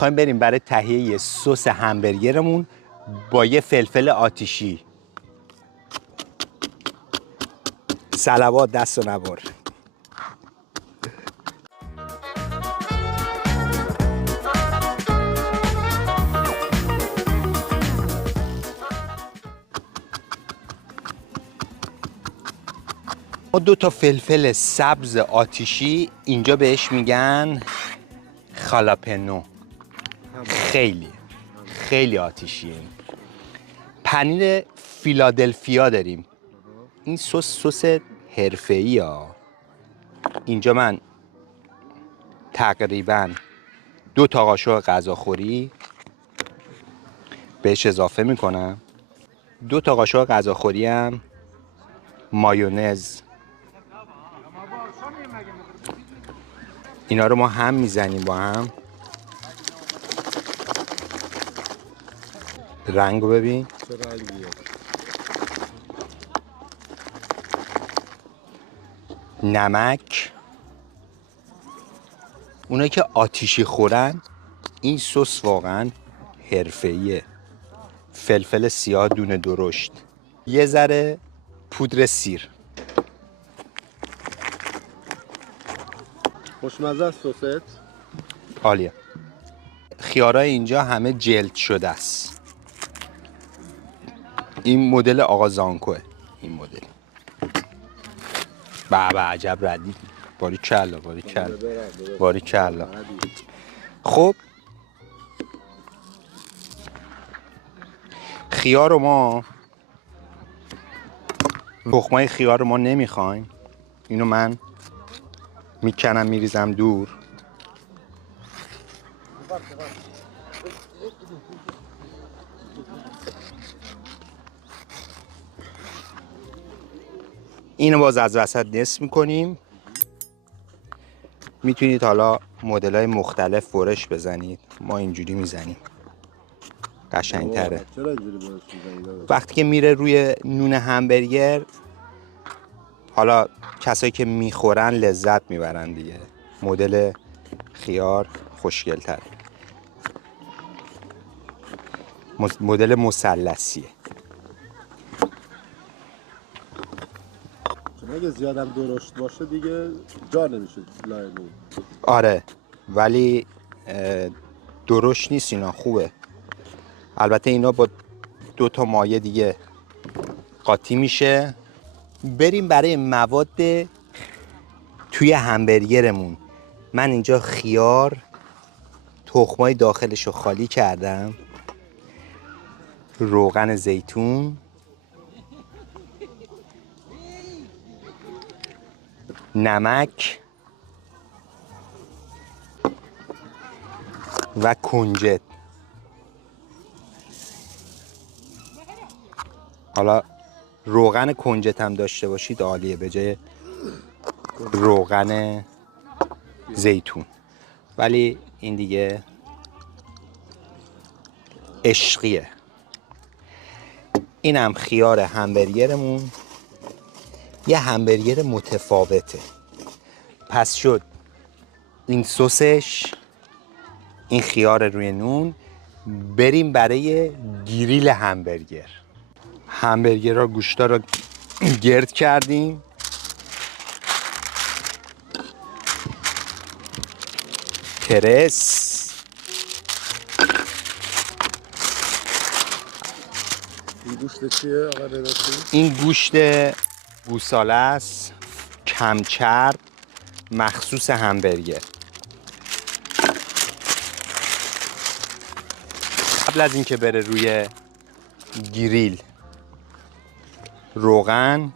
میخوایم بریم برای تهیه سس همبرگرمون با یه فلفل آتیشی. صلوات دست و نبر. ما 2 تا فلفل سبز آتیشی اینجا بهش میگن خالاپنو. خیلی آتیشیه. پنیر فیلادلفیا داریم. این سس حرفه‌ایه. اینجا من تقریبا 2 تا قاشق غذاخوری بهش اضافه میکنم. 2 تا قاشق غذاخوری هم مایونز. اینا رو ما هم میزنیم با هم. رنگو ببین. چه رنگیه؟ نمک. اونایی که آتیشی خورن این سس واقعا حرفه‌ایه. فلفل سیاه دونه درشت. یه ذره پودر سیر. خوشمزه است سست؟ عالیه. خیارای اینجا همه جلد شده است. این مدل آقا زانکوه. این مدل. بابا عجب ردی. باریکلا. خب خیار رو ما تخمای خیار رو ما نمیخوایم. اینو من میکنم میریزم دور. اینو باز از وسط نصف میکنیم. میتونید حالا مدل‌های مختلف فرش بزنید. ما اینجوری میزنیم. قشنگ‌تره. چرا اینجوری برش میزنید؟ وقتی که میره روی نون همبرگر، حالا کسایی که میخورن لذت میبرن دیگه. مدل خیار خوشگل‌تره. مدل مثلثیه. چون اگه زیادم درشت باشه دیگه جا نمیشه لای نون. آره ولی درشت نیست اینا، خوبه. البته اینا با 2 تا مایه دیگه قاطی میشه. بریم برای مواد توی همبرگرمون. من اینجا خیار، تخمای داخلش رو خالی کردم، روغن زیتون، نمک و کنجد. حالا روغن کنجد هم داشته باشید عالیه به جای روغن زیتون. ولی این دیگه عشقیه. اینم خیار همبرگرمون. یه همبرگر متفاوته. پس شد این سسش، این خیار روی نون. بریم برای گریل همبرگر. همبرگر را گوشتا را گرد کردیم. ترس. این گوشت چیه آقا رضایی؟ این گوشت گوساله است، کم چرب، مخصوص همبرگر. قبل از اینکه بره روی گریل، روغن،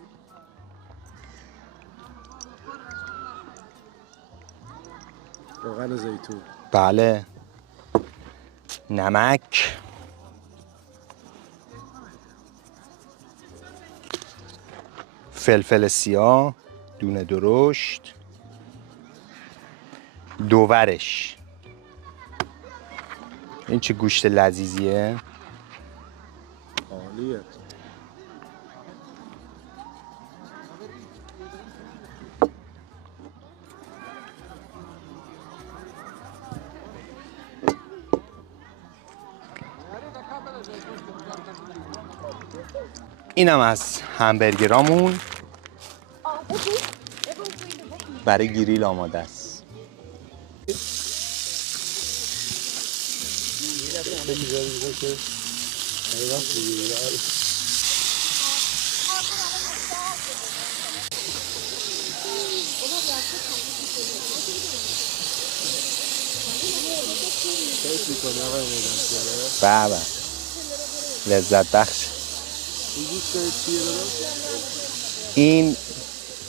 روغن زیتون، بله، نمک، فلفل سیاه دونه درشت، دوورش این چه گوشت لذیذیه. عالیه. اینم از همبرگرامون برای گریل آماده است. بابا لذت بخش. این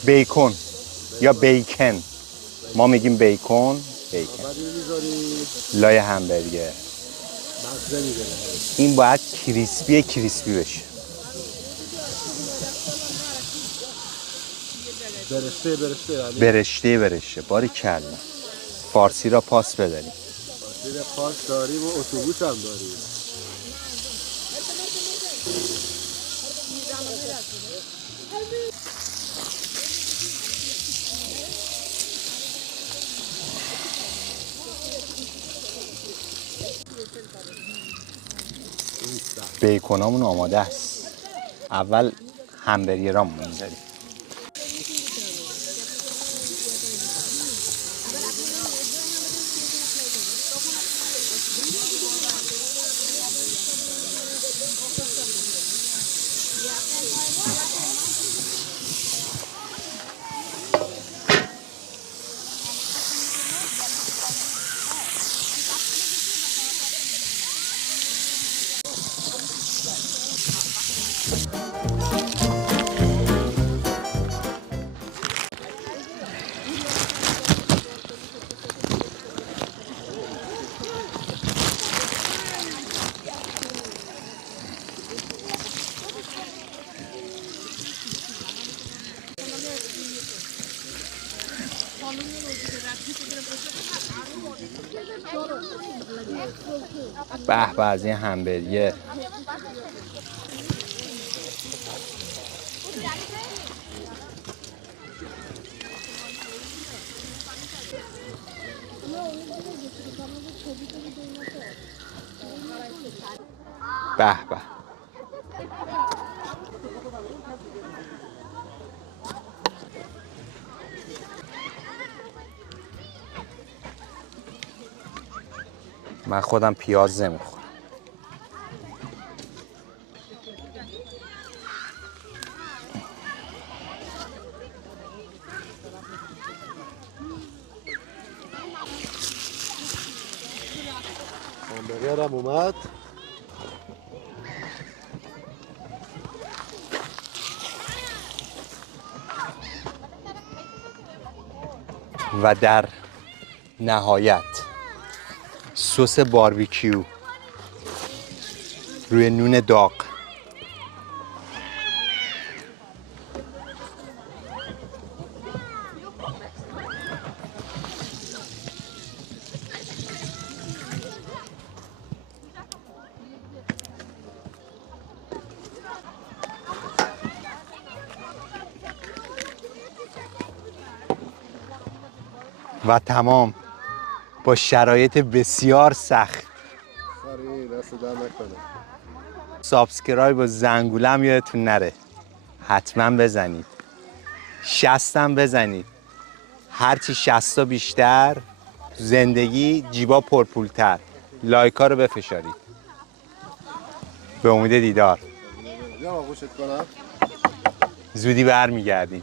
بیکن یا بیکن، ما میگیم بیکن. لای همبرگر. این باید کریسپی بشه. برشته باریکلا. فارسی را پاس بداریم. پاس داریم و اتوبوس هم داریم. بیکنامون آماده است. اول همبرگرامون میذاریم. به به از این همبرگر. به به. من خودم پیاز نمیخورم. همبرگرم اومد. و در نهایت سس باربیکیو روی نون داغ. و تمام با شرایط بسیار سخت. دست در نکنه. سابسکرایب و زنگوله هم یادتون نره، حتما بزنید. 60 هم بزنید. هرچی 60 بیشتر زندگی جیبا پرپولتر. لایک ها رو بفشارید. به امید دیدار. یا آغوشت کنم. زودی برمیگردیم.